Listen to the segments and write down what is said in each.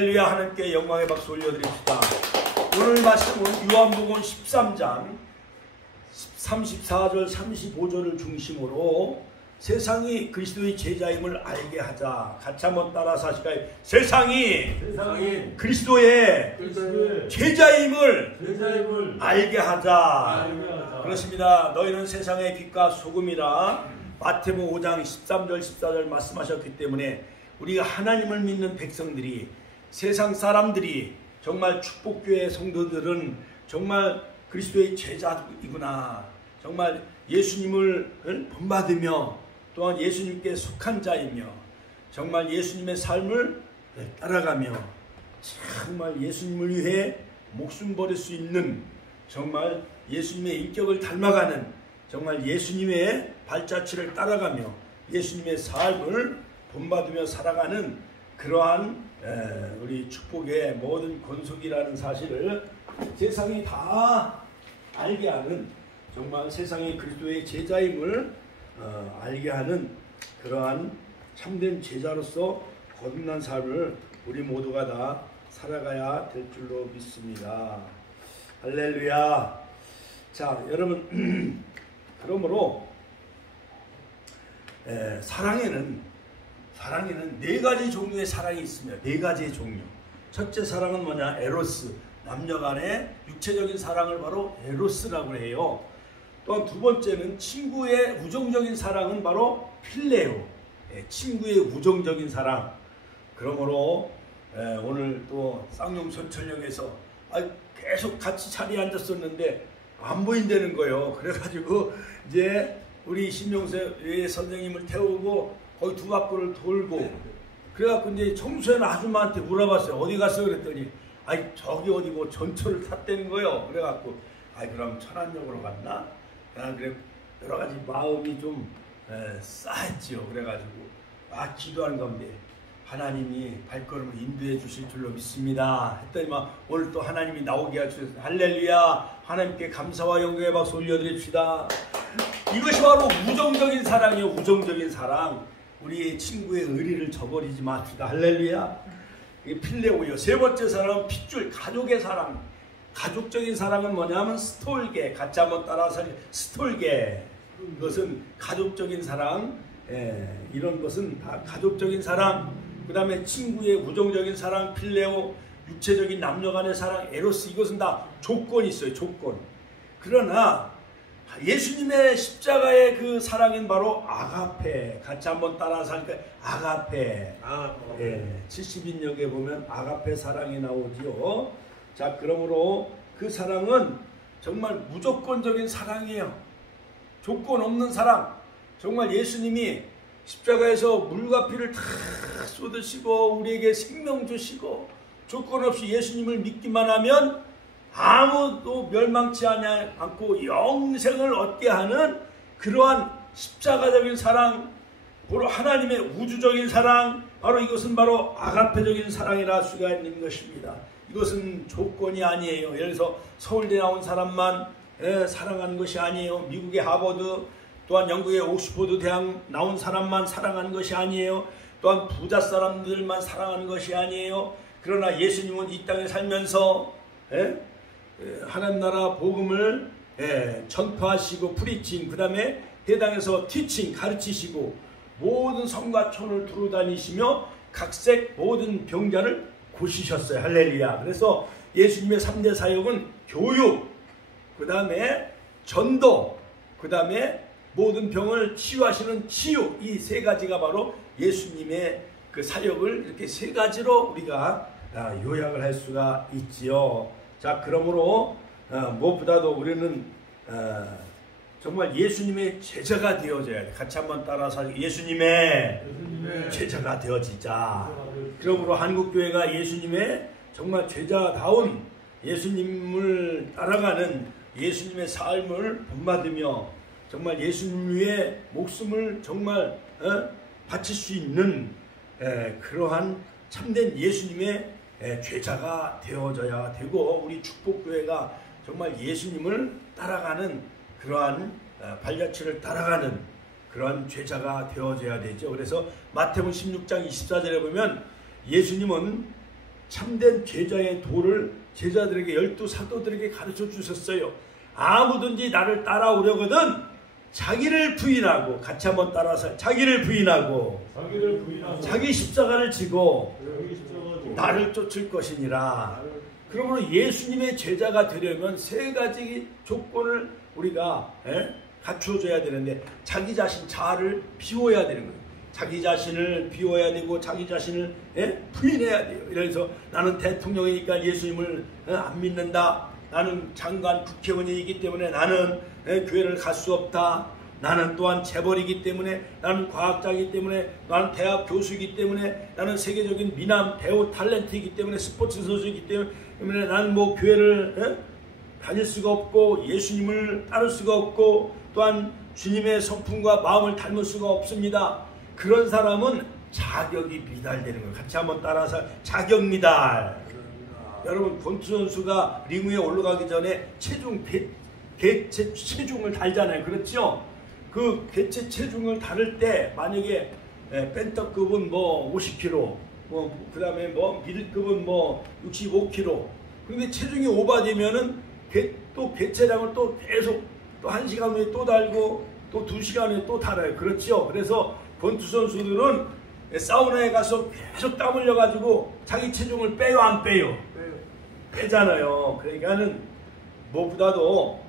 할렐루야. 하나님께 영광의 박수 올려드립시다. 오늘 말씀은 요한복음 13장 34절 35절을 중심으로 세상이 그리스도의 제자임을 알게 하자. 같이 한번 따라서 하실까요? 세상이 그리스도의 제자임을 알게 하자. 그렇습니다. 너희는 세상의 빛과 소금이라 마태복음 5장 13절 14절 말씀하셨기 때문에 우리가 하나님을 믿는 백성들이, 세상 사람들이, 정말 축복교회 성도들은 정말 그리스도의 제자이구나, 정말 예수님을 본받으며 또한 예수님께 속한 자이며 정말 예수님의 삶을 따라가며 정말 예수님을 위해 목숨 버릴 수 있는, 정말 예수님의 인격을 닮아가는, 정말 예수님의 발자취를 따라가며 예수님의 삶을 본받으며 살아가는 그러한 우리 축복의 모든 권속이라는 사실을 세상이 다 알게 하는, 정말 세상의 그리스도의 제자임을 알게 하는 그러한 참된 제자로서 거듭난 삶을 우리 모두가 다 살아가야 될 줄로 믿습니다. 할렐루야. 자, 여러분, 그러므로 사랑에는 네 가지 종류의 사랑이 있습니다. 네 가지의 종류. 첫째 사랑은 뭐냐? 에로스. 남녀 간의 육체적인 사랑을 바로 에로스라고 해요. 또한 두 번째는 친구의 우정적인 사랑은 바로 필레오. 친구의 우정적인 사랑. 그러므로 오늘 또 쌍용 전철역에서 계속 같이 자리에 앉았었는데 안 보인다는 거예요. 그래가지고 이제 우리 신용세 선생님을 태우고 거기 두 바퀴를 돌고, 그래갖고 이제 청소년 아줌마한테 물어봤어요. 어디 갔어? 그랬더니 저기 어디고 전철을 탔다는 거예요. 그래갖고 그럼 천안역으로 갔나? 그래 여러 가지 마음이 좀 싸했지요. 그래가지고 기도하는 가운데 하나님이 발걸음을 인도해 주실 줄로 믿습니다 했더니 오늘 또 하나님이 나오게 하셨어요. 할렐루야. 하나님께 감사와 영광의 박수 올려드립시다. 이것이 바로 우정적인 사랑이에요. 우정적인 사랑. 우리의 친구의 의리를 저버리지 맙시다. 할렐루야. 이게 필레오요. 세 번째 사랑은 핏줄, 가족의 사랑. 가족적인 사랑은 뭐냐면 스톨게. 같이 한번 따라서 스톨게. 이것은 가족적인 사랑. 이런 것은 다 가족적인 사랑. 그 다음에 친구의 우정적인 사랑, 필레오. 육체적인 남녀 간의 사랑, 에로스. 이것은 다 조건이 있어요. 조건. 그러나 예수님의 십자가의 그 사랑인 바로 아가페. 같이 한번 따라서 하니까 아가페. 70인역에 보면 아가페 사랑이 나오지요. 자, 그러므로 그 사랑은 정말 무조건적인 사랑이에요. 조건 없는 사랑. 정말 예수님이 십자가에서 물과 피를 다 쏟으시고 우리에게 생명 주시고 조건 없이 예수님을 믿기만 하면 아무도 멸망치 않고 영생을 얻게 하는 그러한 십자가적인 사랑, 바로 하나님의 우주적인 사랑, 바로 이것은 바로 아가페적인 사랑이라 할 수가 있는 것입니다. 이것은 조건이 아니에요. 예를 들어서 서울대 나온 사람만 사랑하는 것이 아니에요. 미국의 하버드, 또한 영국의 옥스퍼드 대학 나온 사람만 사랑하는 것이 아니에요. 또한 부자 사람들만 사랑하는 것이 아니에요. 그러나 예수님은 이 땅에 살면서 하나님 나라 복음을 전파하시고 프리칭, 그 다음에 해당에서 티칭, 가르치시고 모든 성과 촌을 두루다니시며 각색 모든 병자를 고치셨어요. 할렐루야. 그래서 예수님의 3대 사역은 교육, 그 다음에 전도, 그 다음에 모든 병을 치유하시는 치유, 이 세 가지가 바로 예수님의 그 사역을 이렇게 세 가지로 우리가 요약을 할 수가 있지요. 자, 그러므로 무엇보다도 우리는 정말 예수님의 제자가 되어져야 돼. 같이 한번 따라서 예수님의 제자가 되어지자. 그러므로 한국교회가 예수님의 정말 제자다운 예수님을 따라가는 예수님의 삶을 본받으며 정말 예수님 위해 목숨을 정말 바칠 수 있는 그러한 참된 예수님의 제자가 되어져야 되고, 우리 축복교회가 정말 예수님을 따라가는 그러한 발자취를 따라가는 그러한 제자가 되어져야 되죠. 그래서 마태복음 16장 24절에 보면 예수님은 참된 제자의 도를 제자들에게 12 사도들에게 가르쳐 주셨어요. 아무든지 나를 따라오려거든 자기를 부인하고, 같이 한번 따라서 자기를 부인하고 자기 십자가를 지고 나를 쫓을 것이니라. 그러므로 예수님의 제자가 되려면 세 가지 조건을 우리가 갖춰줘야 되는데, 자기 자신 자아를 비워야 되는 거예요. 자기 자신을 비워야 되고 자기 자신을 부인해야 돼요. 그래서 나는 대통령이니까 예수님을 안 믿는다. 나는 장관 국회의원이기 때문에 나는 교회를 갈 수 없다. 나는 또한 재벌이기 때문에, 나는 과학자이기 때문에, 나는 대학 교수이기 때문에, 나는 세계적인 미남 배우 탤런트이기 때문에, 스포츠 선수이기 때문에 나는 뭐 교회를 다닐 수가 없고 예수님을 따를 수가 없고 또한 주님의 성품과 마음을 닮을 수가 없습니다. 그런 사람은 자격이 미달되는 거예요. 같이 한번 따라서 자격 미달. 여러분, 권투 선수가 링 위에 올라가기 전에 개체 체중을 달잖아요. 그렇죠? 그 개체 체중을 다룰 때 만약에 펜터급은 뭐 50kg, 그 다음에 뭐 미들급은 뭐 65kg. 그런데 체중이 오버되면은 또 개체량을 또 계속 또 1시간 후에 또 달고 또 2시간 후에 또 달아요. 그렇죠? 그래서 권투 선수들은 사우나에 가서 계속 땀 흘려가지고 자기 체중을 빼요, 안 빼요? 빼잖아요. 그러니까는 무엇보다도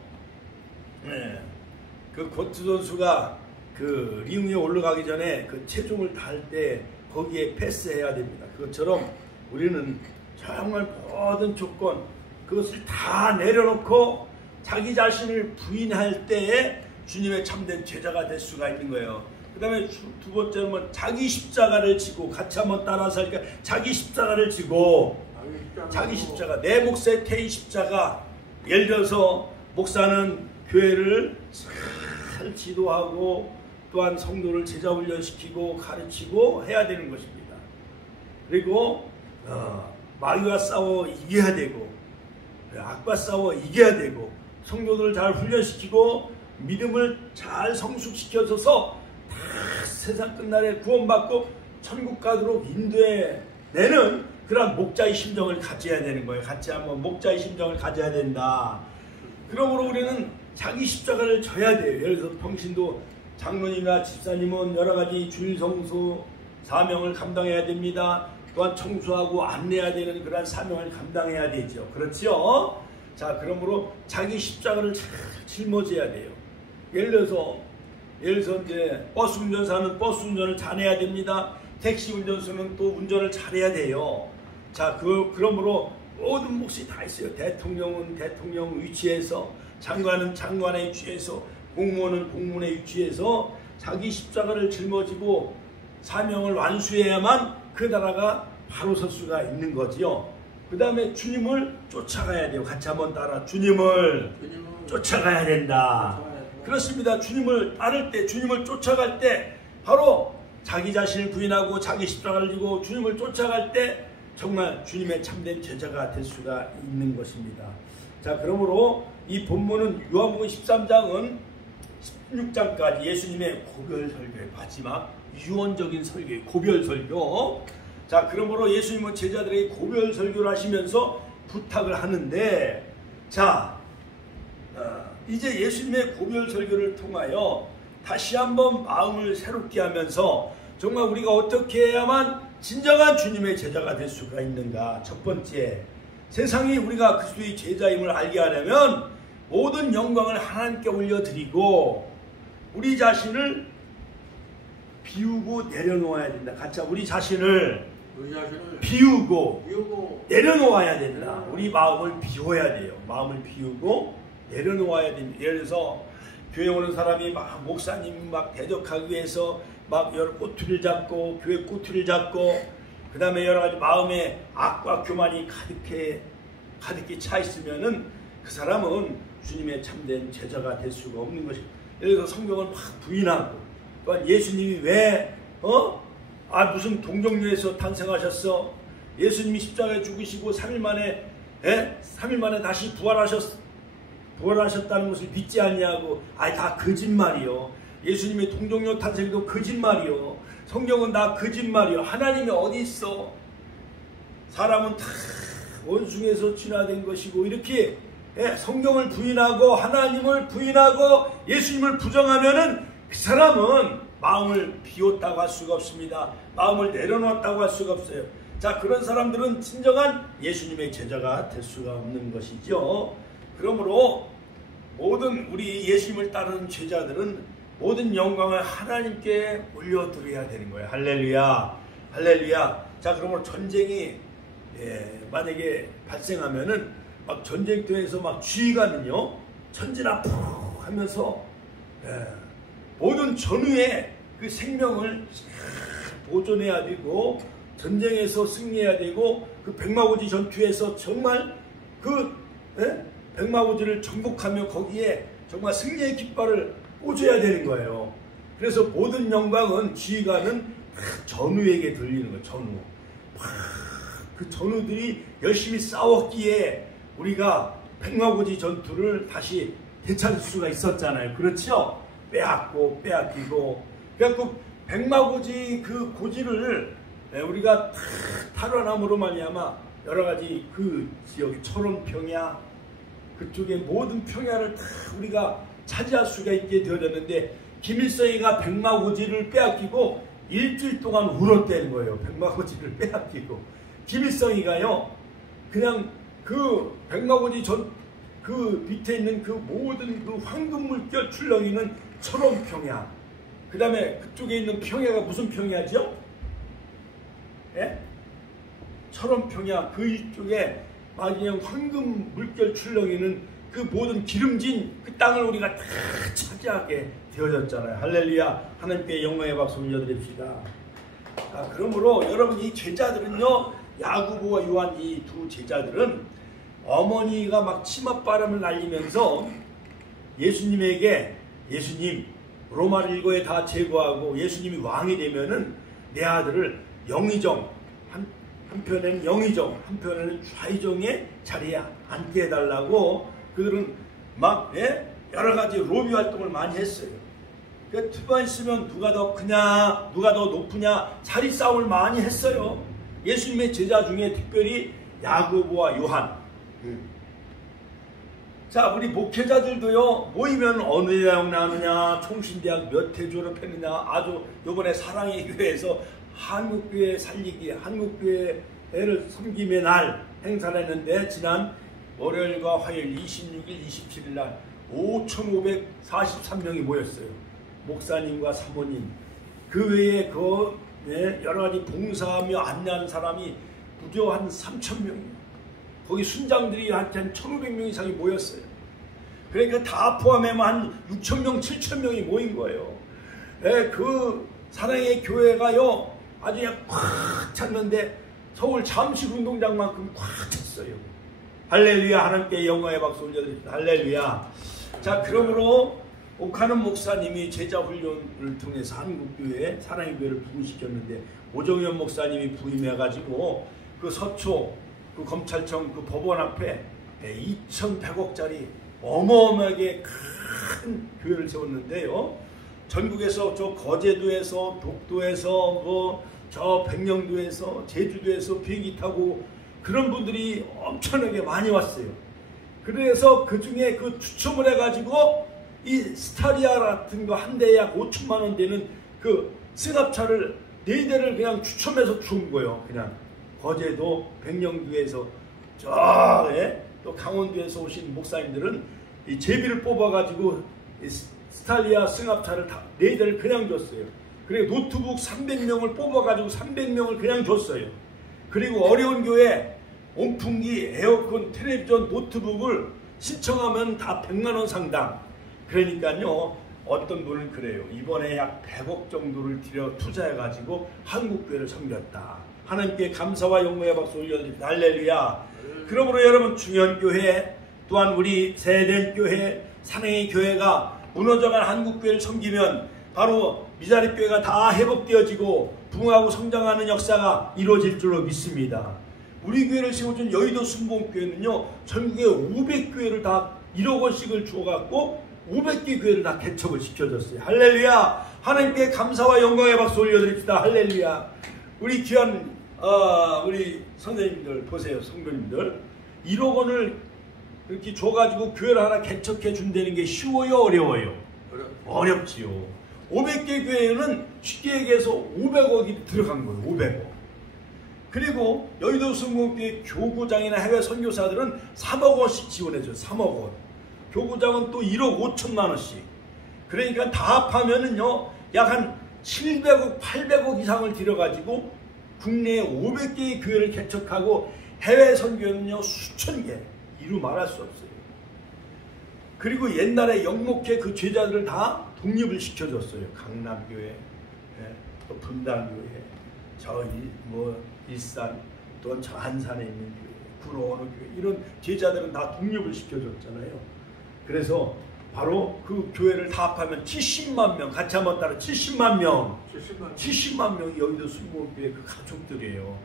그 권투 선수가 그 링 위에 올라가기 전에 그 체중을 달 때 거기에 패스해야 됩니다. 그것처럼 우리는 정말 모든 조건 그것을 다 내려놓고 자기 자신을 부인할 때에 주님의 참된 제자가 될 수가 있는 거예요. 그 다음에 두 번째는 자기 십자가를 지고, 같이 한번 따라서 하니까 자기 십자가를 지고, 자기 십자가, 내 몫의 태의 십자가. 예를 들어서 목사는 교회를 잘 지도하고 또한 성도를 제자 훈련시키고 가르치고 해야 되는 것입니다. 그리고 마귀와 싸워 이겨야 되고 악과 싸워 이겨야 되고 성도들을 잘 훈련시키고 믿음을 잘 성숙시켜줘서 다 세상 끝날에 구원받고 천국 가도록 인도해내는 그런 목자의 심정을 가져야 되는 거예요. 같이 한번 목자의 심정을 가져야 된다. 그러므로 우리는 자기 십자가를 져야 돼요. 예를 들어서 평신도 장로님이나 집사님은 여러 가지 주일 성수 사명을 감당해야 됩니다. 또한 청소하고 안내해야 되는 그런 사명을 감당해야 되죠. 그렇죠? 자, 그러므로 자기 십자가를 잘 짊어져야 돼요. 예를 들어서 이제 버스 운전사는 버스 운전을 잘해야 됩니다. 택시 운전수는 또 운전을 잘해야 돼요. 자, 그러므로 모든 몫이 다 있어요. 대통령은 대통령 위치에서, 장관은 장관의 위치에서, 공무원은 공무원의 위치에서 자기 십자가를 짊어지고 사명을 완수해야만 그 나라가 바로 설 수가 있는 거지요. 그 다음에 주님을 쫓아가야 돼요. 같이 한번 따라. 주님을 쫓아가야 된다. 그렇습니다. 주님을 따를 때, 주님을 쫓아갈 때 바로 자기 자신을 부인하고 자기 십자가를 지고 주님을 쫓아갈 때 정말 주님의 참된 제자가 될 수가 있는 것입니다. 자, 그러므로 이 본문은 요한복음 13장은 16장까지 예수님의 고별 설교의 마지막 유언적인 설교의 고별 설교. 자, 그러므로 예수님은 제자들에게 고별 설교를 하시면서 부탁을 하는데, 자, 이제 예수님의 고별 설교를 통하여 다시 한번 마음을 새롭게 하면서 정말 우리가 어떻게 해야만 진정한 주님의 제자가 될 수가 있는가. 첫 번째, 세상이 우리가 그리스도의 제자임을 알게 하려면 모든 영광을 하나님께 올려드리고 우리 자신을 비우고 내려놓아야 된다. 같이 우리 자신을 비우고 내려놓아야 된다. 우리 마음을 비워야 돼요. 마음을 비우고 내려놓아야 됩니다. 예를 들어서 교회 오는 사람이 막 목사님 막 대적하기 위해서 막 여러 꼬투리를 잡고 교회 꼬투리를 잡고 그 다음에 여러 가지 마음에 악과 교만이 가득히 차 있으면은 그 사람은 주님의 참된 제자가 될 수가 없는 것입니다. 예를 들어서 성경을 막 부인하고 또한 예수님이 왜 무슨 동정녀에서 탄생하셨어? 예수님이 십자가에 죽으시고 3일 만에 다시 부활하셨다는 것을 믿지 않냐고. 다 거짓말이요. 예수님의 동정녀 탄생도 거짓말이요. 성경은 다 거짓말이요. 하나님이 어디 있어? 사람은 다 원숭이에서 진화된 것이고 이렇게 성경을 부인하고 하나님을 부인하고 예수님을 부정하면은 그 사람은 마음을 비웠다고 할 수가 없습니다. 마음을 내려놓았다고 할 수가 없어요. 자, 그런 사람들은 진정한 예수님의 제자가 될 수가 없는 것이죠. 그러므로 모든 우리 예수님을 따르는 제자들은 모든 영광을 하나님께 올려드려야 되는 거예요. 할렐루야, 할렐루야. 자, 그러므로 전쟁이 만약에 발생하면은 막 전쟁터에서 막 지휘관은요 천지나 푹 하면서 모든 전우의 그 생명을 보존해야 되고 전쟁에서 승리해야 되고 그 백마고지 전투에서 정말 그 백마고지를 정복하며 거기에 정말 승리의 깃발을 꽂아야 되는 거예요. 그래서 모든 영광은 지휘관은 전우에게 들리는 거예요. 전우. 그 전우들이 열심히 싸웠기에 우리가 백마고지 전투를 다시 되찾을 수가 있었잖아요. 그렇죠? 빼앗기고 그래갖고 백마고지 그 고지를 우리가 탈환함으로 말미암아 여러 가지 그 지역의 철원평야 그쪽의 모든 평야를 다 우리가 차지할 수가 있게 되어졌는데 김일성이가 백마고지를 빼앗기고 일주일 동안 울었다는 거예요. 백마고지를 빼앗기고 김일성이가요 그냥 그 백마고지 그 밑에 있는 그 모든 그 황금 물결 출렁이는 철원평야 그 다음에 그쪽에 있는 평야가 무슨 평야죠? 철원평야 그 이쪽에 마냥 황금 물결 출렁이는 그 모든 기름진 그 땅을 우리가 다 차지하게 되어졌잖아요. 할렐루야. 하나님께 영광의 박수 올려드립시다. 그러므로 여러분 이 제자들은요 야고보와 요한 이 두 제자들은 어머니가 막 치맛바람을 날리면서 예수님에게 예수님 로마 일거에 다 제거하고 예수님이 왕이 되면은 내 아들을 영의정 한편에는 영의정 한편에는 좌의정의 자리에 앉게 해달라고 그들은 막 여러 가지 로비 활동을 많이 했어요. 그러니까 투가 있으면 누가 더 크냐 누가 더 높으냐 자리 싸움을 많이 했어요. 예수님의 제자 중에 특별히 야고보와 요한 자 우리 목회자들도요 모이면 어느 대학 나오느냐 총신대학 몇 회 졸업했느냐 아주 요번에 사랑의 교회에서 한국교회 살리기 한국교회를 섬김의 날 행사를 했는데 지난 월요일과 화요일 26일 27일 날 5,543명이 모였어요. 목사님과 사모님 그 외에 그 여러 가지 봉사하며 안내하는 사람이 무려 한 3,000명이에요. 거기 순장들이 한 1,500명 이상이 모였어요. 그러니까 다 포함하면 한 6,000명, 7,000명이 모인 거예요. 그 사랑의 교회가요 아주 그냥 꽉 찼는데 서울 잠실 운동장만큼 꽉 찼어요. 할렐루야. 하나님께 영광의 박수 올려드립니다. 할렐루야. 자 그러므로 옥하는 목사님이 제자 훈련을 통해서 한국교회 사랑의 교회를 부흥시켰는데 오정현 목사님이 부임해가지고 그 서초 그 검찰청 그 법원 앞에 2,100억짜리 어마어마하게 큰 교회를 세웠는데요. 전국에서 저 거제도에서 독도에서 뭐 저 백령도에서 제주도에서 비행기 타고 그런 분들이 엄청나게 많이 왔어요. 그래서 그 중에 그 추첨을 해가지고 이 스타리아 같은 거 한 대에 약 5천만 원 되는 그 승합차를 4대를 그냥 추첨해서 준 거예요. 그냥 거제도 백령도에서 또 강원도에서 오신 목사님들은 이 제비를 뽑아가지고 이 스타리아 승합차를 4대를 그냥 줬어요. 그리고 노트북 300명을 뽑아가지고 300명을 그냥 줬어요. 그리고 어려운 교회 온풍기, 에어컨, 텔레비전, 노트북을 신청하면 다 100만 원 상당. 그러니까요 어떤 분은 그래요. 이번에 약 100억 정도를 들여 투자해가지고 한국교회를 섬겼다. 하나님께 감사와 영광의 박수 올려드립니다. 할렐루야. 그러므로 여러분 중현교회 또한 우리 세된 교회 사랑의 교회가 무너져간 한국교회를 섬기면 바로 미자립교회가 다 회복되어지고 부흥하고 성장하는 역사가 이루어질 줄로 믿습니다. 우리 교회를 세워준 여의도 순복음교회는요 전국에 500교회를 다 1억 원씩을 주어갖고 500개 교회를 다 개척을 시켜줬어요. 할렐루야. 하나님께 감사와 영광의 박수 올려드립시다. 할렐루야. 우리 귀한 우리 선생님들 보세요. 성도님들 1억 원을 이렇게 줘가지고 교회를 하나 개척해 준다는 게 쉬워요? 어려워요? 어렵지요. 500개 교회는 쉽게 얘기해서 500억이 들어간 거예요. 500억. 그리고 여의도 순복음교회 교구장이나 해외 선교사들은 3억 원씩 지원해줘요. 3억 원. 교구장은 또 1억 5천만 원씩. 그러니까 다 합하면은요, 약 한 700억, 800억 이상을 들여가지고 국내에 500개의 교회를 개척하고 해외 선교는요, 수천 개. 이루 말할 수 없어요. 그리고 옛날에 영목회 그 제자들을 다 독립을 시켜줬어요. 강남교회, 또 분당교회, 일산, 또는 저 안산에 있는 교회, 구로원의 교회, 이런 제자들은 다 독립을 시켜줬잖아요. 그래서 바로 그 교회를 다 합하면 70만 명, 같이 한번 따라 70만 명, 70만 명이 여의도 순복음교회 그 가족들이에요.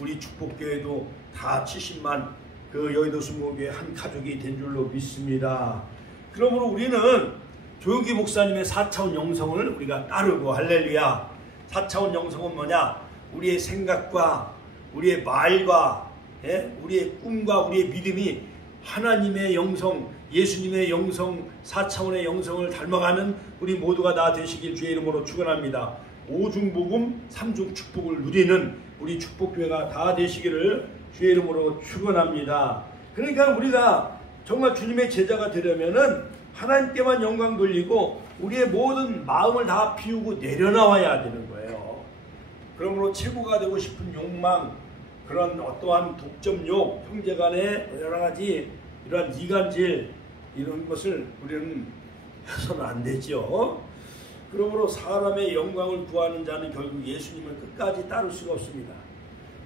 우리 축복교회도 다 70만 그 여의도 순복음교회 한 가족이 된 줄로 믿습니다. 그러므로 우리는 조용기 목사님의 4차원 영성을 우리가 따르고, 할렐루야. 4차원 영성은 뭐냐? 우리의 생각과 우리의 말과 우리의 꿈과 우리의 믿음이 하나님의 영성, 예수님의 영성, 4차원의 영성을 닮아가는 우리 모두가 다 되시길 주의 이름으로 축원합니다. 5중 복음, 3중 축복을 누리는 우리 축복교회가 다 되시기를 주의 이름으로 축원합니다. 그러니까 우리가 정말 주님의 제자가 되려면은 하나님께만 영광 돌리고 우리의 모든 마음을 다 비우고 내려놔야 되는 거예요. 그러므로 최고가 되고 싶은 욕망, 그런 어떠한 독점욕, 형제간의 여러 가지 이러한 이간질, 이런 것을 우리는 해서는 안 되죠. 그러므로 사람의 영광을 구하는 자는 결국 예수님을 끝까지 따를 수가 없습니다.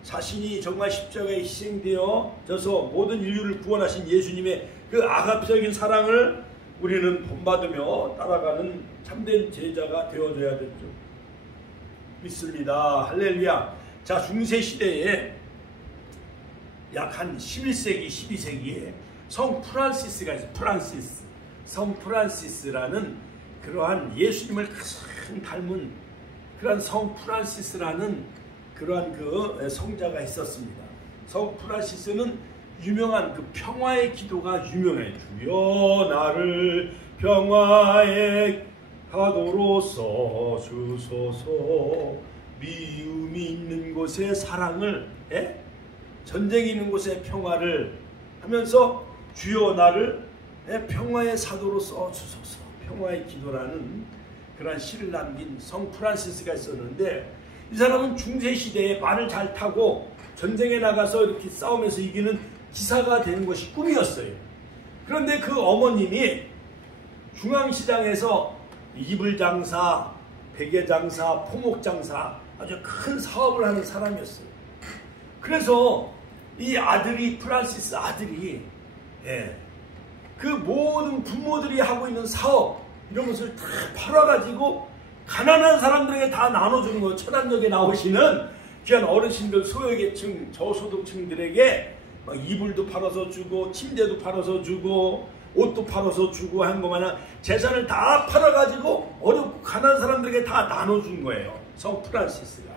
자신이 정말 십자가에 희생되어져서 모든 인류를 구원하신 예수님의 그 아가페적인 사랑을 우리는 본받으며 따라가는 참된 제자가 되어줘야 되죠. 믿습니다. 할렐루야. 자, 중세시대에 약 한 11세기, 12세기에 성 프란시스가 있어요. 성 프란시스라는 그러한 예수님을 가장 닮은 그러한 성 프란시스라는 그러한 그 성자가 있었습니다. 성 프란시스는 유명한 그 평화의 기도가 유명해요. 주여 나를 평화의 파도로 써주소서. 미움이 있는 곳에 사랑을, 전쟁이 있는 곳에 평화를 하면서 주여 나를 평화의 사도로 써주소서. 평화의 기도라는 그런 시를 남긴 성 프란시스가 있었는데, 이 사람은 중세시대에 말을 잘 타고 전쟁에 나가서 이렇게 싸우면서 이기는 기사가 되는 것이 꿈이었어요. 그런데 그 어머님이 중앙시장에서 이불 장사, 베개 장사, 포목 장사, 아주 큰 사업을 하는 사람이었어요. 그래서 이 아들이, 프란시스 아들이, 그 모든 부모들이 하고 있는 사업, 이런 것을 다 팔아가지고 가난한 사람들에게 다 나눠주는 거예요. 천안역에 나오시는 귀한 어르신들, 소외계층, 저소득층들에게 막 이불도 팔아서 주고, 침대도 팔아서 주고, 옷도 팔아서 주고 한 것마냥 재산을 다 팔아가지고 어렵고 가난한 사람들에게 다 나눠준 거예요. 성 프란시스가.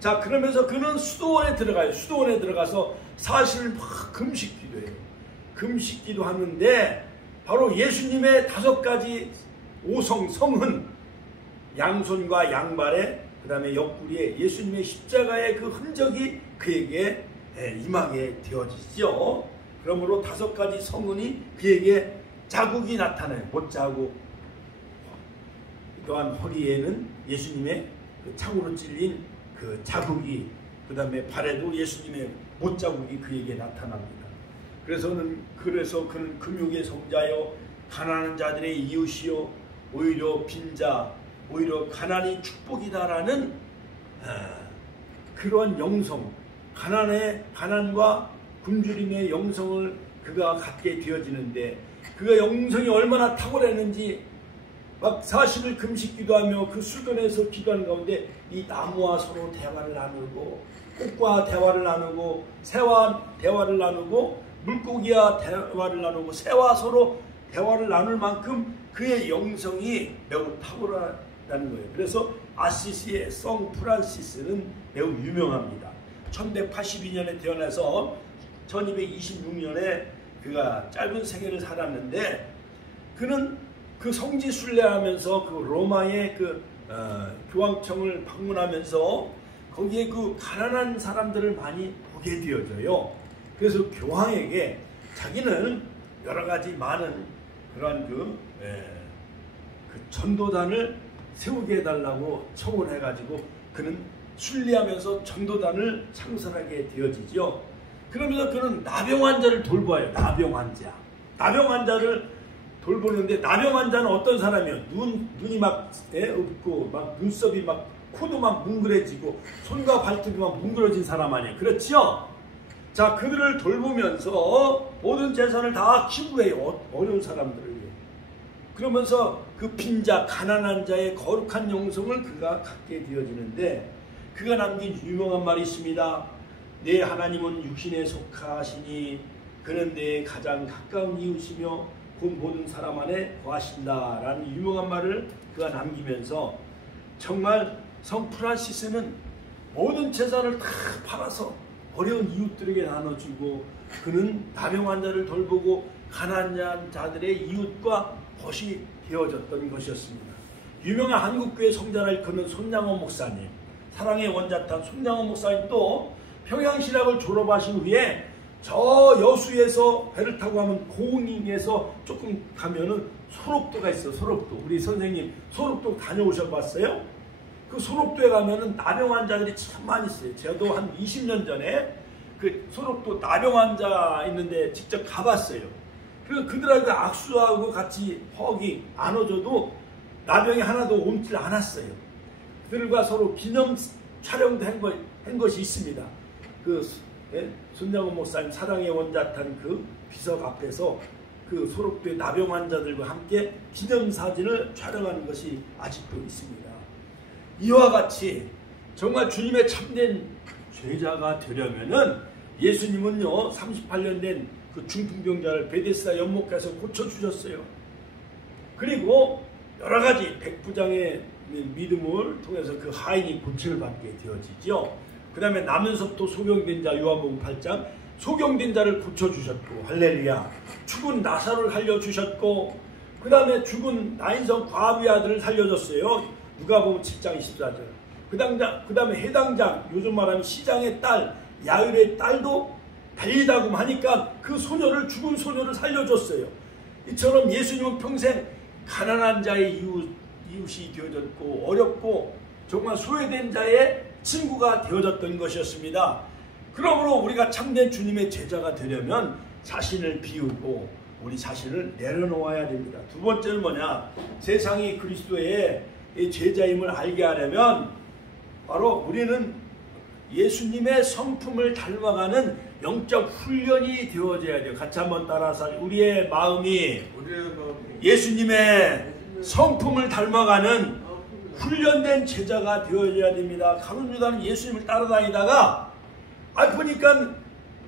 자, 그러면서 그는 수도원에 들어가요. 수도원에 들어가서 사실 막 금식 기도해요. 금식 기도하는데 바로 예수님의 5가지 오성, 성은 양손과 양발에, 그 다음에 옆구리에 예수님의 십자가의 그 흔적이 그에게 임하게 되어지죠. 그러므로 5가지 성은이 그에게 자국이 나타나요. 못자국. 또한 허리에는 예수님의 그 창으로 찔린 그 자국이, 그 다음에 발에도 예수님의 못자국이 그에게 나타납니다. 그래서 그는 금욕의 성자요, 가난한 자들의 이웃이요, 오히려 빈자, 오히려 가난이 축복이다라는 그러한 영성, 가난과 굶주림의 영성을 그가 갖게 되어지는데, 그가 영성이 얼마나 탁월했는지 막 40일 금식 기도하며 그 수련에서 기도하는 가운데 이 나무와 서로 대화를 나누고, 꽃과 대화를 나누고, 새와 대화를 나누고, 물고기와 대화를 나누고, 새와 서로 대화를 나눌 만큼 그의 영성이 매우 탁월하다는 거예요. 그래서 아시시의 성 프란시스는 매우 유명합니다. 1182년에 태어나서 1226년에 그가 짧은 생애를 살았는데, 그는 그 성지 순례하면서 그 로마의 그 교황청을 방문하면서 거기에 그 가난한 사람들을 많이 보게 되어져요. 그래서 교황에게 자기는 여러 가지 많은 그런 그 전도단을 세우게 해달라고 청원해가지고 그는 순례하면서 전도단을 창설하게 되어지죠. 그러면서 그는 나병 환자를 돌봐요. 나병 환자를 돌보는데, 나병 환자는 어떤 사람이에요? 눈이 막 없고 막 눈썹이 막 코도 막 뭉그러지고 손과 발톱이 막 뭉그러진 사람 아니에요. 그렇죠? 자, 그들을 돌보면서 모든 재산을 다 기부해요. 어려운 사람들을 위해. 그러면서 그 빈자, 가난한 자의 거룩한 영성을 그가 갖게 되어지는데, 그가 남긴 유명한 말이 있습니다. 내 하나님은 육신에 속하시니 그는 내 가장 가까운 이웃이며 곧 모든 사람 안에 거하신다 라는 유명한 말을 그가 남기면서, 정말 성 프란시스는 모든 재산을 다 팔아서 어려운 이웃들에게 나눠주고, 그는 나병 환자를 돌보고 가난한 자들의 이웃과 벗이 되어졌던 것이었습니다. 유명한 한국교회 성전을 일컫는 손양원 목사님, 사랑의 원자탄 손양원 목사님도 평양신학을 졸업하신 후에 저 여수에서 배를 타고 가면 고흥에서 조금 가면은 소록도가 있어요. 소록도. 우리 선생님 소록도 다녀오셔봤어요? 그 소록도에 가면은 나병 환자들이 참 많이 있어요. 저도 한 20년 전에 그 소록도 나병 환자 있는데 직접 가봤어요. 그래서 그들하고 악수하고 같이 허기 안아줘도 나병이 하나도 옮질 않았어요. 그들과 서로 기념 촬영도 한 것이 있습니다. 그 손양원 목사님 사랑의 원자탄 그 비석 앞에서 그 소록도의 나병 환자들과 함께 기념사진을 촬영하는 것이 아직도 있습니다. 이와 같이 정말 주님의 참된 제자가 되려면은, 예수님은요 38년 된 그 중풍병자를 베데스다 연못가에서 고쳐주셨어요. 그리고 여러 가지 백부장의 믿음을 통해서 그 하인이 고침을 받게 되어지죠. 그 다음에 남은섭도 소경된 자, 요한복음 8장, 소경된 자를 고쳐주셨고, 할렐루야. 죽은 나사로를 살려주셨고, 그 다음에 죽은 나인성 과부의 아들을 살려줬어요. 누가복음 7장 24절. 그 다음에 해당장, 요즘 말하면 시장의 딸, 야율의 딸도 달리다고 하니까 그 소녀를, 죽은 소녀를 살려줬어요. 이처럼 예수님은 평생 가난한 자의 이웃이 되어졌고, 어렵고 정말 소외된 자의 친구가 되어졌던 것이었습니다. 그러므로 우리가 참된 주님의 제자가 되려면 자신을 비우고 우리 자신을 내려놓아야 됩니다. 두 번째는 뭐냐? 세상이 그리스도의 제자임을 알게 하려면 바로 우리는 예수님의 성품을 닮아가는 영적 훈련이 되어져야 돼요. 같이 한번 따라서, 우리의 마음이 예수님의 성품을 닮아가는 훈련된 제자가 되어야 됩니다. 가룟 유다는 예수님을 따라다니다가 보니까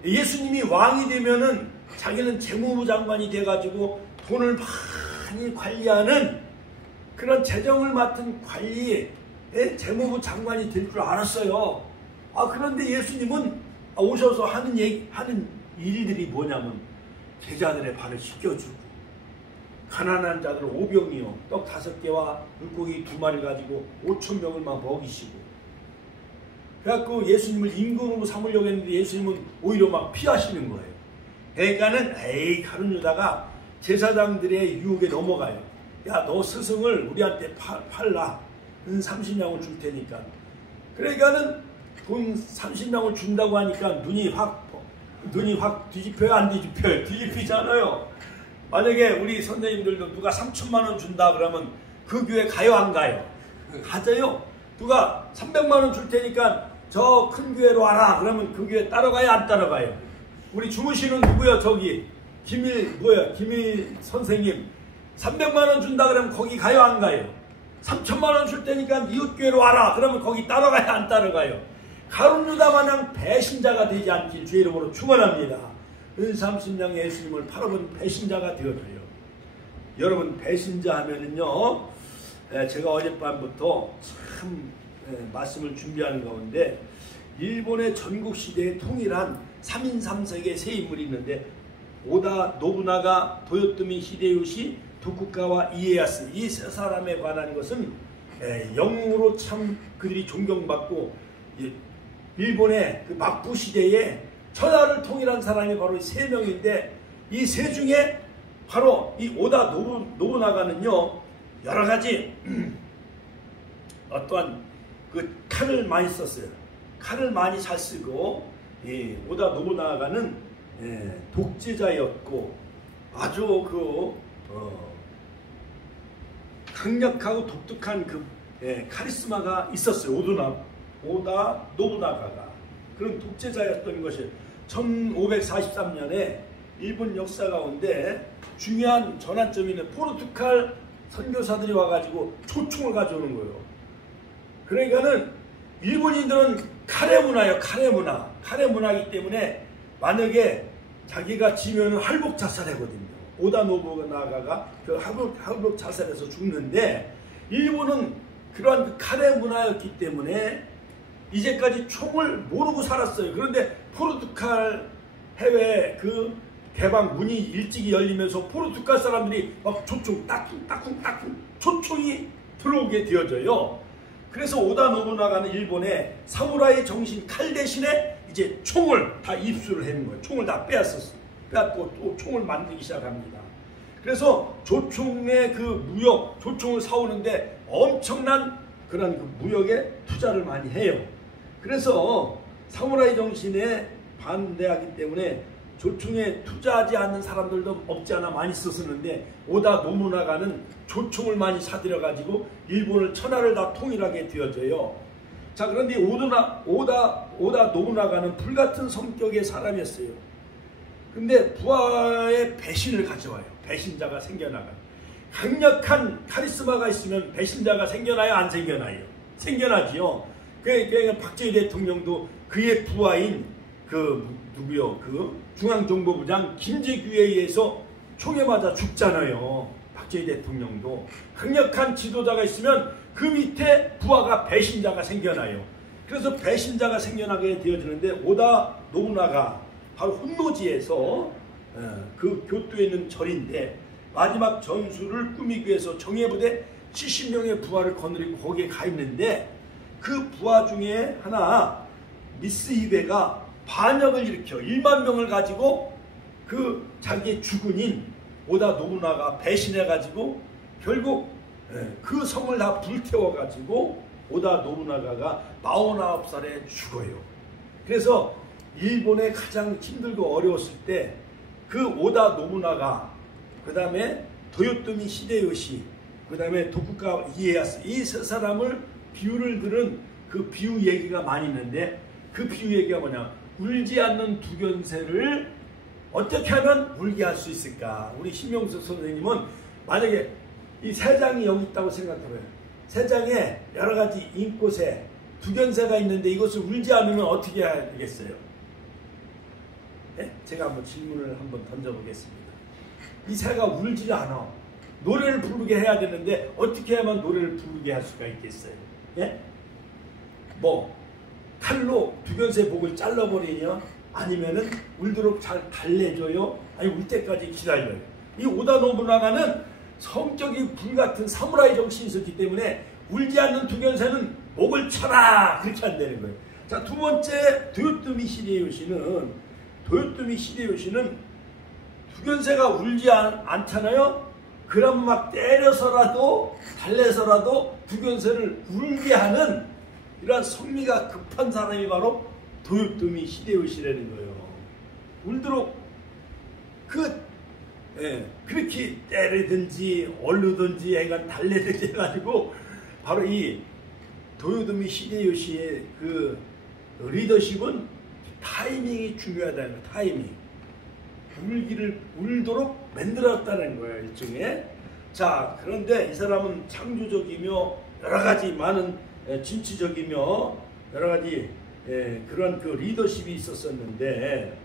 예수님이 왕이 되면은 자기는 재무부 장관이 돼가지고 돈을 많이 관리하는 그런 재정을 맡은 관리의 재무부 장관이 될 줄 알았어요. 그런데 예수님은 오셔서 하는 일들이 뭐냐면 제자들의 발을 씻겨주고, 가난한 자들 오병이요 떡 5개와 물고기 2마리를 가지고 5,000명을 막 먹이시고, 그래갖고 예수님을 임금으로 삼으려고 했는데 예수님은 오히려 막 피하시는 거예요. 그러니까는 가룟 유다가 제사장들의 유혹에 넘어가요. 야, 너 스승을 우리한테 팔라. 돈 30냥을 줄 테니까. 그러니까는 돈 30냥을 준다고 하니까 눈이 확 뒤집혀요, 안 뒤집혀요? 뒤집히잖아요. 만약에 우리 선생님들도 누가 3천만 원 준다 그러면 그 교회 가요, 안 가요? 가져요. 누가 300만 원 줄 테니까 저 큰 교회로 와라 그러면 그 교회 따라가요, 안 따라가요? 우리 주무시는 누구요? 저기 김일 선생님 300만 원 준다 그러면 거기 가요, 안 가요? 3천만 원 줄 테니까 이웃교회로 와라 그러면 거기 따라가요, 안 따라가요? 가룟 유다 마냥 배신자가 되지 않길 주의 이름으로 축원합니다. 은삼십냥 예수님을 팔아본 배신자가 되어줘요. 여러분, 배신자 하면은요, 제가 어젯밤부터 참 말씀을 준비하는 가운데 일본의 전국 시대에 통일한 3인 3색의 세 인물이 있는데 오다 노부나가, 도요토미 히데요시, 도쿠가와 이에야스, 이 세 사람에 관한 것은 영웅으로 참 그들이 존경받고 일본의 그 막부 시대에 천하를 통일한 사람이 바로 세 명인데 이 세 중에 바로 이 오다 노부나가는요 여러 가지 어떠한 그 칼을 많이 썼어요. 칼을 많이 잘 쓰고 오다 노부나가는 독재자였고 아주 강력하고 독특한 그 카리스마가 있었어요. 오다 노부나가가 그런 독재자였던 것이 1543년에 일본 역사 가운데 중요한 전환점이 있는 포르투갈 선교사들이 와가지고 초총을 가져오는 거예요. 그러니까는 일본인들은 칼의 문화예요. 칼의 문화이기 때문에 만약에 자기가 지면 할복 자살하거든요. 오다 노부나가가 그 할복 자살해서 죽는데 일본은 그러한 그 칼의 문화였기 때문에 이제까지 총을 모르고 살았어요. 그런데 포르투갈 해외 그 개방 문이 일찍이 열리면서 포르투갈 사람들이 막 초총 따쿵 초총이 들어오게 되어져요. 그래서 오다 노부나가는 일본의 사무라이 정신 칼 대신에 이제 총을 다 입수를 하는 거예요. 총을 다 빼앗고 또 총을 만들기 시작합니다. 그래서 조총의 그 무역, 조총을 사오는데 엄청난 그런 그 무역에 투자를 많이 해요. 그래서 사무라이 정신에 반대하기 때문에 조총에 투자하지 않는 사람들도 없지 않아 많이 썼었는데 오다 노부나가는 조총을 많이 사들여 가지고 일본을 천하를 다 통일하게 되어져요. 자, 그런데 오다 노부나가는 불같은 성격의 사람이었어요. 근데 부하의 배신을 가져와요. 배신자가 생겨나가요. 강력한 카리스마가 있으면 배신자가 생겨나요? 안 생겨나요? 생겨나지요. 그러니까 박정희 대통령도 그의 부하인 그 중앙정보부장 김재규에 의해서 총에 맞아 죽잖아요. 박정희 대통령도. 강력한 지도자가 있으면 그 밑에 부하가 배신자가 생겨나요. 그래서 배신자가 생겨나게 되어지는데 오다 노부나가 바로 혼노지에서 그 교토에 있는 절인데 마지막 전술을 꾸미기 위해서 정예부대 70명의 부하를 거느리고 거기에 가 있는데 그 부하 중에 하나 미스 히베가 반역을 일으켜 1만 명을 가지고 그 자기의 주군인 오다 노부나가 배신해가지고 결국 그 성을 다 불태워가지고 오다 노부나가가 49살에 죽어요. 그래서 일본에 가장 힘들고 어려웠을 때 그 오다 노부나가, 그 다음에 도요토미 히데요시, 그 다음에 도쿠가와 이에야스, 이 세 사람을 비유를 들은 그 비유 얘기가 많이 있는데 그 비유 얘기가 뭐냐, 울지 않는 두견새를 어떻게 하면 울게 할 수 있을까. 우리 신명숙 선생님은 만약에 이 세 장이 여기 있다고 생각해봐요. 세 장에 여러 가지 인꽃에 두견새가 있는데 이것을 울지 않으면 어떻게 해야 되겠어요? 네? 제가 한번 질문을 한번 던져보겠습니다. 이 새가 울지 않아. 노래를 부르게 해야 되는데 어떻게 하면 노래를 부르게 할 수가 있겠어요? 예? 뭐 칼로 두견새 목을 잘라버리냐? 아니면은 울도록 잘 달래줘요? 아니 울 때까지 기다려요. 이 오다 노부나가는 성격이 불같은 사무라이 정신이 있었기 때문에 울지 않는 두견새는 목을 쳐라! 그렇게 한다는 거예요. 자, 두 번째 도요토미 히데요시는 두견새가 울지 않잖아요. 그럼 막 때려서라도 달래서라도 두견새를 울게 하는 이러한 성미가 급한 사람이 바로 도요토미 히데요시라는 거예요. 울도록 그렇게 때리든지 얼르든지 애가 달래든지 해가지고 바로 이 도요토미 히데요시의 그 리더십은 타이밍이 중요하다는 거예요. 타이밍. 울도록 만들었다는 거예요. 일종의. 자, 그런데 이 사람은 창조적이며 여러가지 많은 진취적이며 여러가지 그런 그 리더십이 있었었는데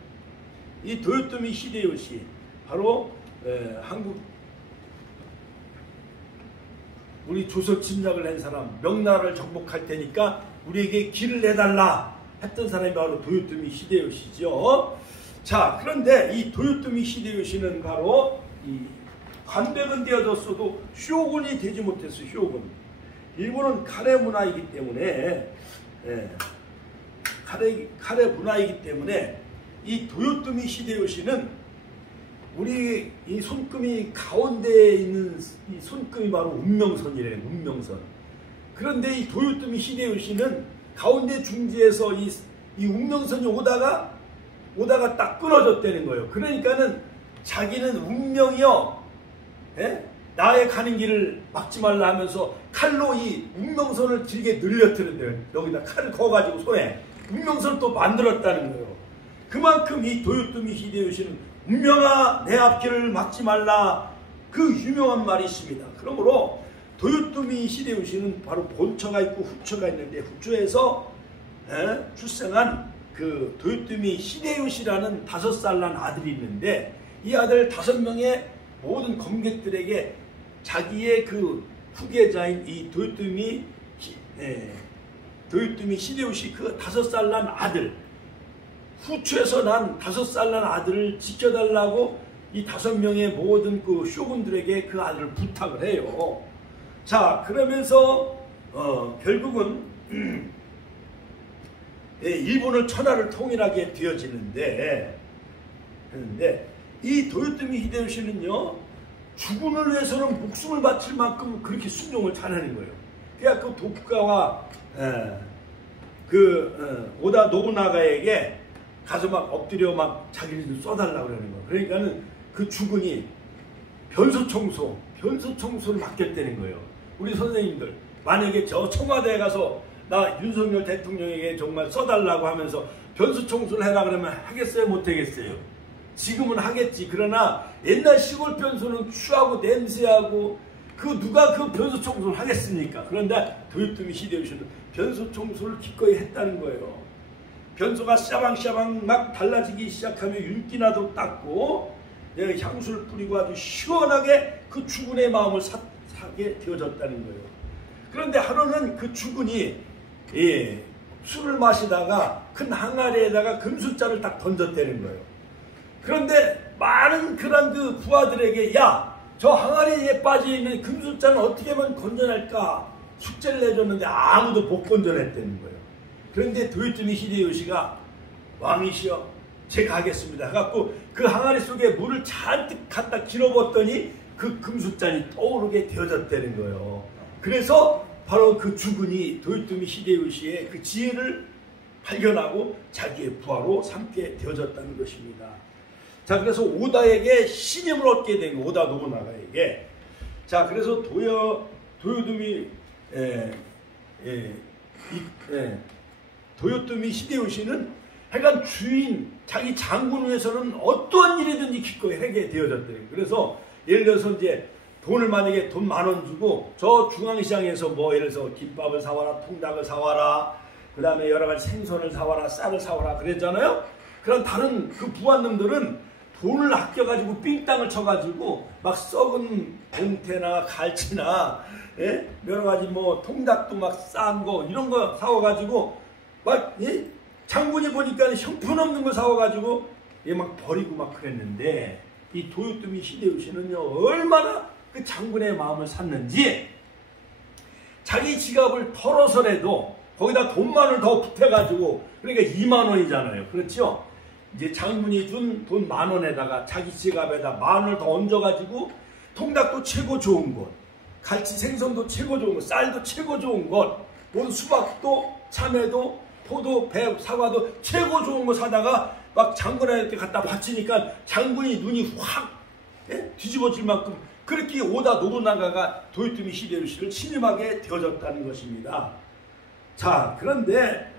이 도요토미 히데요시 바로 한국 우리 조선 침략을 한 사람, 명나라를 정복할 테니까 우리에게 길을 내달라 했던 사람이 바로 도요토미 히데요시죠. 자, 그런데 이 도요토미 히데요시는 바로 이 관백은 되어졌어도 쇼군이 되지 못했어요. 쇼군. 일본은 카레 문화이기 때문에 카레 문화이기 때문에 이 도요토미 히데요시는 우리 이 손금이 가운데에 있는 이 손금이 바로 운명선이래요. 운명선. 그런데 이 도요토미 히데요시는 가운데 중지에서 이 운명선이 오다가 딱 끊어졌다는 거예요. 그러니까는 자기는 운명이요, 나의 가는 길을 막지 말라 하면서 칼로 이 운명선을 길게 늘려뜨는데요. 여기다 칼을 거가지고 손에 운명선을 또 만들었다는 거예요. 그만큼 이 도요토미 히데요시는 운명아 내 앞길을 막지 말라, 그 유명한 말이 있습니다. 그러므로 도요토미 히데요시는 바로 본처가 있고 후처가 있는데, 후처에서 출생한 그 도요토미 히데요시라는 5살 난 아들이 있는데, 이 아들 5명의 모든 검객들에게 자기의 그 후계자인 이 도요토미 히데요시 그 5살 난 아들, 후추에서 난 5살 난 아들을 지켜달라고 이 5명의 모든 그 쇼군들에게 그 아들을 부탁을 해요. 자, 그러면서 결국은 일본을 천하를 통일하게 되어지는데, 이 도요토미 히데요시는요, 주군을 위해서는 목숨을 바칠 만큼 그렇게 순종을 잘하는 거예요. 그러니까 그 도쿠가와 오다 노부나가에게 가서 막 엎드려 막 자기를 좀 써달라고 그러는 거예요. 그러니까는 그 주군이 변소청소를 맡겼다는 거예요. 우리 선생님들, 만약에 저 청와대에 가서 나 윤석열 대통령에게 정말 써달라고 하면서 변소청소를 해라 그러면 하겠어요? 못하겠어요? 지금은 하겠지. 그러나 옛날 시골 변소는 추하고 냄새하고 누가 그 변소청소를 하겠습니까? 그런데 도요토미 히데요시도 변소청소를 기꺼이 했다는 거예요. 변소가 샤방샤방 막 달라지기 시작하면 윤기나도 닦고 향수를 뿌리고 아주 시원하게 그 주군의 마음을 사게 되어졌다는 거예요. 그런데 하루는 그 주군이 술을 마시다가 큰 항아리에다가 금숫잔을 딱 던졌다는 거예요. 그런데 많은 그런 그 부하들에게 저 항아리에 빠져있는 금숫잔을 어떻게 하면 건져낼까 숙제를 내줬는데 아무도 못 건져냈다는 거예요. 그런데 도요토미 히데요시가 왕이시여 제가 하겠습니다 해갖고 그 항아리 속에 물을 잔뜩 갖다 길어봤더니 그 금숫잔이 떠오르게 되어졌다는 거예요. 그래서 바로 그 주군이 도요토미 히데요시의 그 지혜를 발견하고 자기의 부하로 삼게 되어졌다는 것입니다. 자, 그래서 오다에게 신임을 얻게 된 오다 노부나가에게. 자, 그래서 도요토미 히데요시는 하여간 주인, 자기 장군 위해서는 어떠한 일이든지 기꺼이 하게 되어졌대요. 그래서 예를 들어서 이제 돈을 만약에 돈 10,000원 주고 저 중앙시장에서 뭐 예를 들어서 김밥을 사와라, 통닭을 사와라, 그 다음에 여러 가지 생선을 사와라, 쌀을 사와라 그랬잖아요. 그런 다른 그 부하놈들은 돈을 아껴가지고 삥땅을 쳐가지고 막 썩은 봉태나 갈치나 여러 가지 뭐 통닭도 막 싼 거 이런 거 사와가지고 막 장군이 보니까 형편없는 거 사와가지고 막 버리고 막 그랬는데, 이 도요토미 히데요시는요 얼마나 그 장군의 마음을 샀는지 자기 지갑을 털어서라도 거기다 돈만을 더 붙여가지고, 그러니까 20,000원이잖아요. 그렇죠? 이제 장군이 준 돈 10,000원에다가 자기 지갑에다 10,000원을 더 얹어가지고 통닭도 최고 좋은 것, 갈치 생선도 최고 좋은 것, 쌀도 최고 좋은 것, 온 수박도 참외도 포도, 배, 사과도 최고 좋은 거 사다가 막 장군한테 갖다 바치니까 장군이 눈이 확 뒤집어질 만큼 그렇게 오다 노부나가가 도요토미 히데요시를 신임하게 되어졌다는 것입니다. 자, 그런데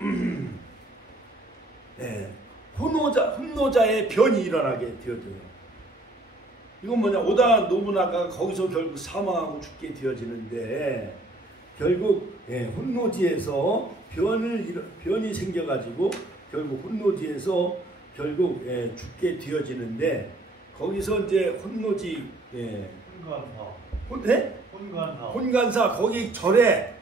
혼노자의 변이 일어나게 되어져요. 이건 뭐냐, 오다 노부나가가 거기서 결국 사망하고 죽게 되어지는데, 결국 혼노지에서 변이 생겨가지고 결국 혼노지에서 결국 죽게 되어지는데, 거기서 이제 혼노지 혼간사 거기 절에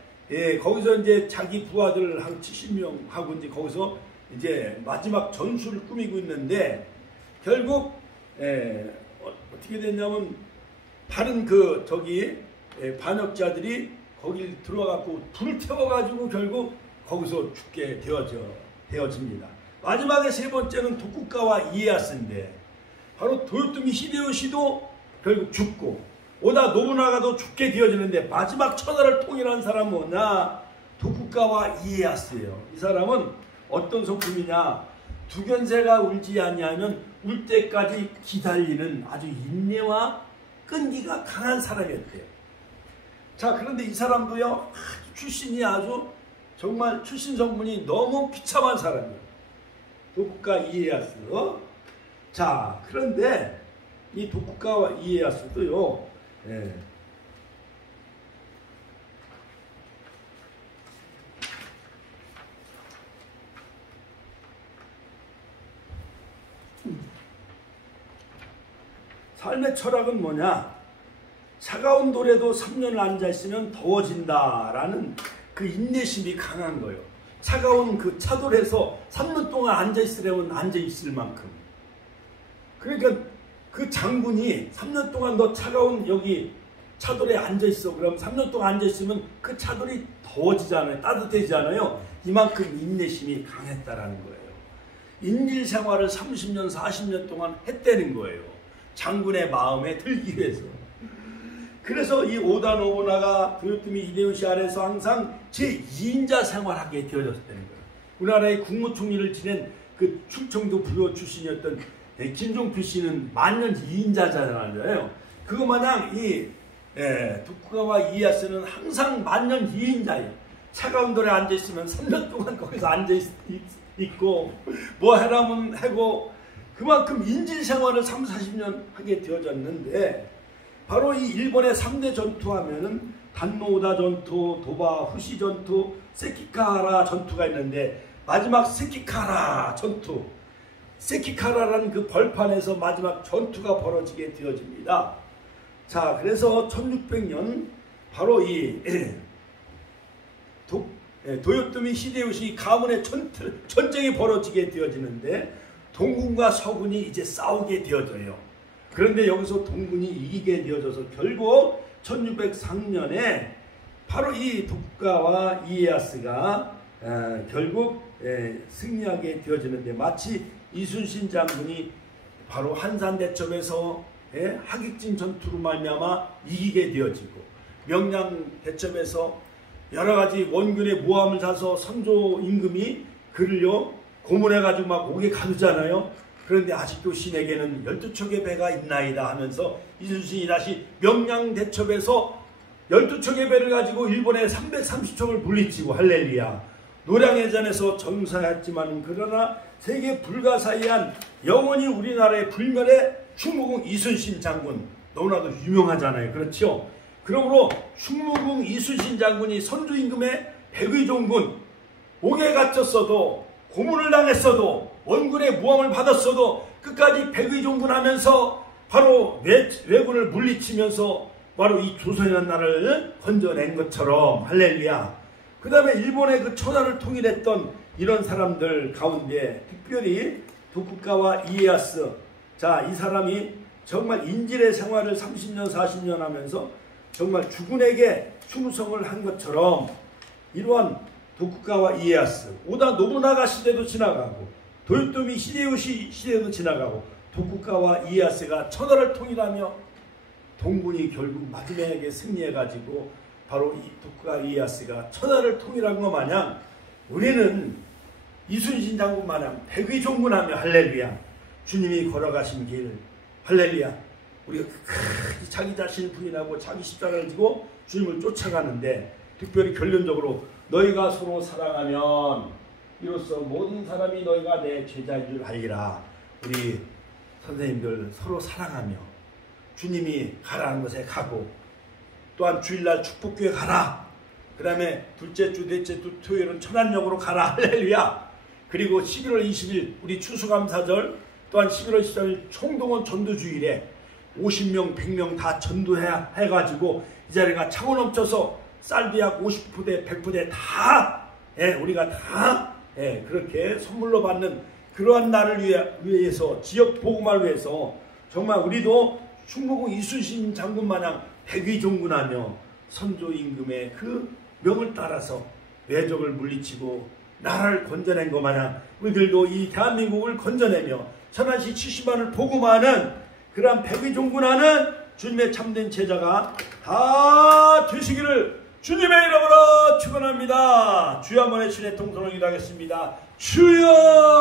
거기서 이제 자기 부하들 한 70명 하고 이제 거기서 이제 마지막 전술을 꾸미고 있는데 결국 어떻게 됐냐면 다른 반역자들이 거길 들어와갖고 불을 태워가지고 결국 거기서 죽게 되어집니다. 마지막에 세 번째는 도쿠가와 이에야스인데 바로 도요토미 히데요시도 결국 죽고 오다 노부나가도 죽게 되어지는데 마지막 천하를 통일한 사람은 뭐냐? 도쿠가와 이에야스예요. 이 사람은 어떤 성품이냐? 두견새가 울지 아니하면 울 때까지 기다리는 아주 인내와 끈기가 강한 사람이었대요. 자, 그런데 이 사람도요, 출신이 아주 정말 출신 성분이 너무 비참한 사람이에요. 도쿠가 이에야스. 자, 그런데 이 도쿠가와 이에야스도요, 삶의 철학은 뭐냐? 차가운 돌에도 3년을 앉아있으면 더워진다라는 그 인내심이 강한 거예요. 차가운 그 차돌에서 3년 동안 앉아있으려면 앉아있을 만큼. 그러니까 그 장군이 3년 동안 너 차가운 여기 차돌에 앉아있어. 그럼 3년 동안 앉아있으면 그 차돌이 더워지잖아요. 따뜻해지잖아요. 이만큼 인내심이 강했다라는 거예요. 인질 생활을 30년, 40년 동안 했다는 거예요. 장군의 마음에 들기 위해서. 그래서 이 오다 노부나가 도요토미 히데요시 아래서 항상 제2인자 생활하게 되어졌다는 거예요. 우리나라의 국무총리를 지낸 그 충청도 부여 출신이었던 김종필 씨는 만년 2인자잖아요. 그거 마냥 이 도쿠가와 이에야스는 항상 만년 2인자예요. 차가운 돌에 앉아있으면 3년 동안 거기서 앉아있고 뭐 해라면 하고 그만큼 인질 생활을 3, 40년 하게 되어졌는데 바로 이 일본의 3대 전투하면은 단노우다 전투, 도바 후시 전투, 세키카하라 전투가 있는데 마지막 세키카하라 전투, 세키카하라라는 그 벌판에서 마지막 전투가 벌어지게 되어집니다. 자, 그래서 1600년 바로 이 도요토미 히데요시 가문의 전쟁이 벌어지게 되어지는데 동군과 서군이 이제 싸우게 되어져요. 그런데 여기서 동군이 이기게 되어져서 결국 1603년에 바로 이 도쿠가와 이에야스가 결국 승리하게 되어지는데 마치 이순신 장군이 바로 한산대첩에서 하객진 전투로 말미암아 이기게 되어지고 명량대첩에서 여러가지 원군의 모함을 사서 선조 임금이 그를요 고문해가지고 막 옥에 가두잖아요. 그런데 아직도 신에게는 12척의 배가 있나이다 하면서 이순신이 다시 명량대첩에서 12척의 배를 가지고 일본의 330척을 물리치고 할렐루야. 노량해전에서 전사했지만 그러나 세계 불가사의한 영원히 우리나라의 불멸의 충무궁 이순신 장군 너무나도 유명하잖아요. 그렇죠? 그러므로 충무궁 이순신 장군이 선조 임금의 백의종군 옥에 갇혔어도 고문을 당했어도 원군의 모함을 받았어도 끝까지 백의종군하면서 바로 왜군을 물리치면서 바로 이 조선이라는 나라를 건져낸 것처럼 할렐루야. 그 다음에 일본의 그 천하를 통일했던 이런 사람들 가운데 특별히 도쿠가와 이에야스, 자, 이 사람이 정말 인질의 생활을 30년 40년 하면서 정말 주군에게 충성을 한 것처럼 이러한 도쿠가와 이에야스, 오다 노부나가 시대도 지나가고 도요토미 히데요시 시대도 지나가고 도쿠가와 이에야스가 천하를 통일하며 동군이 결국 마지막에 승리해가지고 바로 이 도쿠가 이에야스가 천하를 통일한 것 마냥 우리는 이순신 장군 마냥 백의종군하며 할렐루야. 주님이 걸어가신 길 할렐루야. 우리가 자기 자신을 부인하고 자기 십자가를 지고 주님을 쫓아가는데 특별히 결론적으로 너희가 서로 사랑하면 이로써 모든 사람이 너희가 내 제자인 줄 알리라. 우리 선생님들 서로 사랑하며 주님이 가라는 곳에 가고 또한 주일날 축복교회 가라. 그 다음에 둘째 주 넷째 주 토요일은 천안역으로 가라. 할렐루야. 그리고 11월 20일 우리 추수감사절 또한 11월 14일 총동원 전도주일에 50명 100명 다 전도해가지고 이 자리가 차고 넘쳐서 쌀비약 50부대 100부대 다 우리가 다 예, 그렇게 선물로 받는 그러한 날을 위해서 지역 복음화를 위해서 정말 우리도 충무공 이순신 장군 마냥 백위종군하며 선조 임금의 그 명을 따라서 외적을 물리치고 나라를 건져낸 것 마냥 우리들도 이 대한민국을 건져내며 천안시 70만을 복음하는 그러한 백위종군하는 주님의 참된 제자가 다 되시기를 주님의 이름으로 축원합니다. 주여 한번 외치네 통성을 기도하겠습니다. 주여.